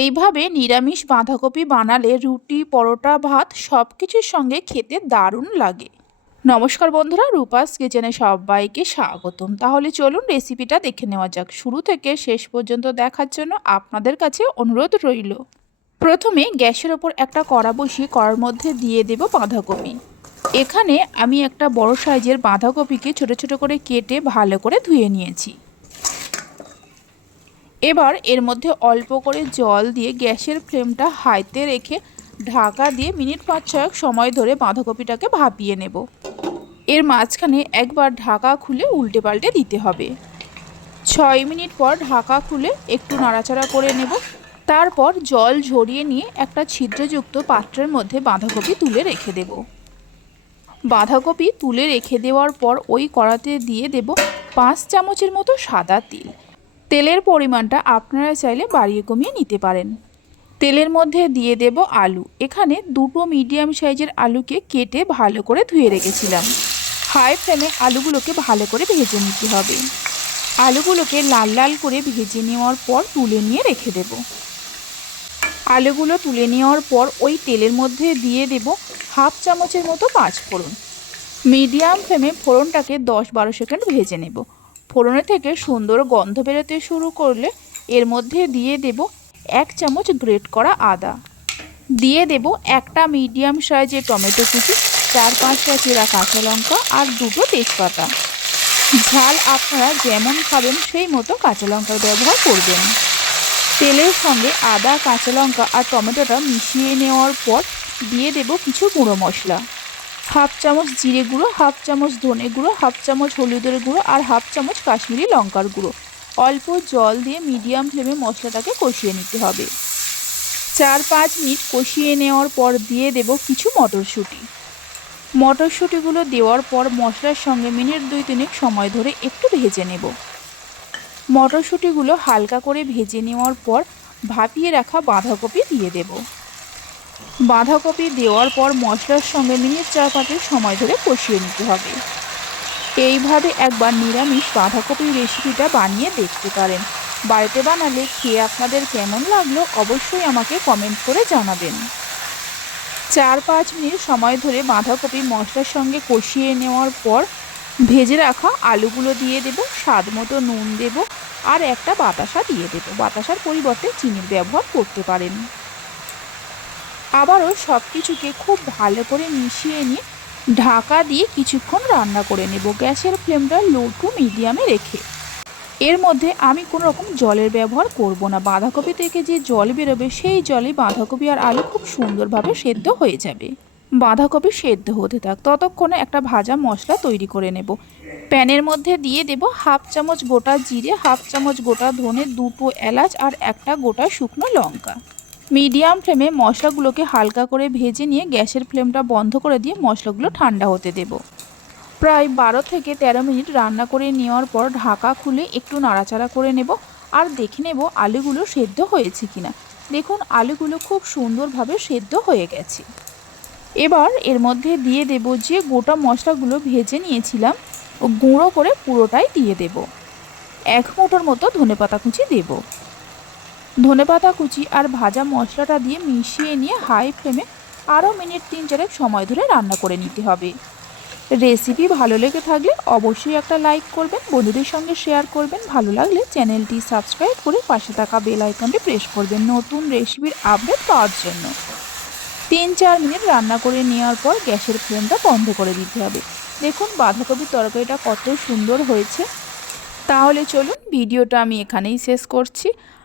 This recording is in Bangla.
এইভাবে নিরামিষ বাঁধাকপি বানালে রুটি, পরোটা, ভাত সব কিছুর সঙ্গে খেতে দারুণ লাগে। নমস্কার বন্ধুরা, রূপাস কিচেনে সবাইকে স্বাগতম। তাহলে চলুন রেসিপিটা দেখে নেওয়া যাক। শুরু থেকে শেষ পর্যন্ত দেখার জন্য আপনাদের কাছে অনুরোধ রইল। প্রথমে গ্যাসের ওপর একটা কড়া বসিয়ে কড়ার মধ্যে দিয়ে দেব বাঁধাকপি। এখানে আমি একটা বড় সাইজের বাঁধাকপিকে ছোট ছোট করে কেটে ভালো করে ধুয়ে নিয়েছি। এবার এর মধ্যে অল্প করে জল দিয়ে গ্যাসের ফ্লেমটা হাইতে রেখে ঢাকা দিয়ে মিনিট পাঁচ ছয়েক সময় ধরে বাঁধাকপিটাকে ভাপিয়ে নেব। এর মাঝখানে একবার ঢাকা খুলে উল্টে পাল্টে দিতে হবে। ছয় মিনিট পর ঢাকা খুলে একটু নাড়াচাড়া করে নেব। তারপর জল ঝরিয়ে নিয়ে একটা ছিদ্রযুক্ত পাত্রের মধ্যে বাঁধাকপি তুলে রেখে দেব। বাঁধাকপি তুলে রেখে দেওয়ার পর ওই কড়াতে দিয়ে দেব পাঁচ চামচের মতো সাদা তিল। তেলের পরিমাণটা আপনারা চাইলে বাড়িয়ে কমিয়ে নিতে পারেন। তেলের মধ্যে দিয়ে দেব আলু। এখানে দুটো মিডিয়াম সাইজের আলুকে কেটে ভালো করে ধুয়ে রেখেছিলাম। হাই ফ্লেমে আলুগুলোকে ভালো করে ভেজে নিতে হবে। আলুগুলোকে লাল লাল করে ভেজে নেওয়ার পর তুলে নিয়ে রেখে দেব। আলুগুলো তুলে নেওয়ার পর ওই তেলের মধ্যে দিয়ে দেব হাফ চামচের মতো পাঁচ ফোড়ন মিডিয়াম ফ্লেমে ফোড়নটাকে দশ বারো সেকেন্ড ভেজে নেব। ফোড়নে থেকে সুন্দর গন্ধ বেরোতে শুরু করলে এর মধ্যে দিয়ে দেব এক চামচ গ্রেট করা আদা। দিয়ে দেব একটা মিডিয়াম সাইজের টমেটো কুচি, চার পাঁচটা চেরা কাঁচা লঙ্কা আর দুটো তেজপাতা। ঝাল আপনারা যেমন খাবেন সেই মতো কাঁচা লঙ্কার ব্যবহার করবেন। তেলের সঙ্গে আদা, কাঁচা লঙ্কা আর টমেটোটা মিশিয়ে নেওয়ার পর দিয়ে দেব কিছু গুঁড়ো মশলা। হাফ চামচ জিরে গুঁড়ো, হাফ চামচ ধনে গুঁড়ো, হাফ চামচ হলুদের গুঁড়ো আর হাফ চামচ কাশ্মীরি লঙ্কার গুঁড়ো। অল্প জল দিয়ে মিডিয়াম ফ্লেমে মশলাটাকে কষিয়ে নিতে হবে। চার পাঁচ মিনিট কষিয়ে নেওয়ার পর দিয়ে দেব কিছু মটরশুঁটি। মটরশুঁটিগুলো দেওয়ার পর মশলার সঙ্গে মিনিট দুই তিনেক সময় ধরে একটু ভেজে নেব। মটরশুঁটিগুলো হালকা করে ভেজে নেওয়ার পর ভাপিয়ে রাখা বাঁধাকপি দিয়ে দেবো। বাঁধাকপি দেওয়ার পর মশলার সঙ্গে মিনিট চার পাঁচের সময় ধরে কষিয়ে নিতে হবে। এইভাবে একবার নিরামিষ বাঁধাকপির রেসিপিটা বানিয়ে দেখতে পারেন। বাড়িতে বানালে খেয়ে আপনাদের কেমন লাগল অবশ্যই আমাকে কমেন্ট করে জানাবেন। চার পাঁচ মিনিট সময় ধরে বাঁধাকপি মশলার সঙ্গে কষিয়ে নেওয়ার পর ভেজে রাখা আলুগুলো দিয়ে দেব, স্বাদ মতো নুন দেব আর একটা বাতাসা দিয়ে দেব। বাতাসার পরিবর্তে চিনির ব্যবহার করতে পারেন। আবারও সব কিছুকে খুব ভালো করে মিশিয়ে নিয়ে ঢাকা দিয়ে কিছুক্ষণ রান্না করে নেব। গ্যাসের ফ্লেমটা লো টু মিডিয়ামে রেখে। এর মধ্যে আমি কোনো রকম জলের ব্যবহার করব না। বাঁধাকপি থেকে যে জল বেরোবে, সেই জলে বাঁধাকপি আর আলু খুব সুন্দরভাবে সেদ্ধ হয়ে যাবে। বাঁধাকপি সেদ্ধ হতে থাক। ততক্ষণে একটা ভাজা মশলা তৈরি করে নেব। প্যানের মধ্যে দিয়ে দেব হাফ চামচ গোটা জিরে, হাফ চামচ গোটা ধনে, দুটো এলাচ আর একটা গোটা শুকনো লঙ্কা। মিডিয়াম ফ্লেমে মশলাগুলোকে হালকা করে ভেজে নিয়ে গ্যাসের ফ্লেমটা বন্ধ করে দিয়ে মশলাগুলো ঠান্ডা হতে দেব। প্রায় বারো থেকে ১৩ মিনিট রান্না করে নেওয়ার পর ঢাকা খুলে একটু নাড়াচাড়া করে নেব আর দেখে নেব আলুগুলো সেদ্ধ হয়েছে কিনা। দেখুন, আলুগুলো খুব সুন্দরভাবে সেদ্ধ হয়ে গেছে। এবার এর মধ্যে দিয়ে দেব যে গোটা মশলাগুলো ভেজে নিয়েছিলাম, গুঁড়ো করে পুরোটাই দিয়ে দেব। এক মুঠোর মতো ধনেপাতা কুচি দেবো। ধনেপাতা কুচি আর ভাজা মশলাটা দিয়ে মিশিয়ে নিয়ে হাই ফ্লেমে আরও মিনিট তিন চারেক সময় ধরে রান্না করে নিতে হবে। রেসিপি ভালো লেগে থাকলে অবশ্যই একটা লাইক করবেন, বন্ধুদের সঙ্গে শেয়ার করবেন। ভালো লাগলে চ্যানেলটি সাবস্ক্রাইব করে পাশে থাকা বেল আইকনটি প্রেস করবেন নতুন রেসিপির আপডেট পাওয়ার জন্য। তিন চার মিনিট রান্না করে নেওয়ার পর গ্যাসের ফ্লেমটা বন্ধ করে দিতে হবে। দেখুন বাঁধাকপির তরকারিটা কত সুন্দর হয়েছে। তাহলে চলুন, ভিডিওটা আমি এখানেই শেষ করছি।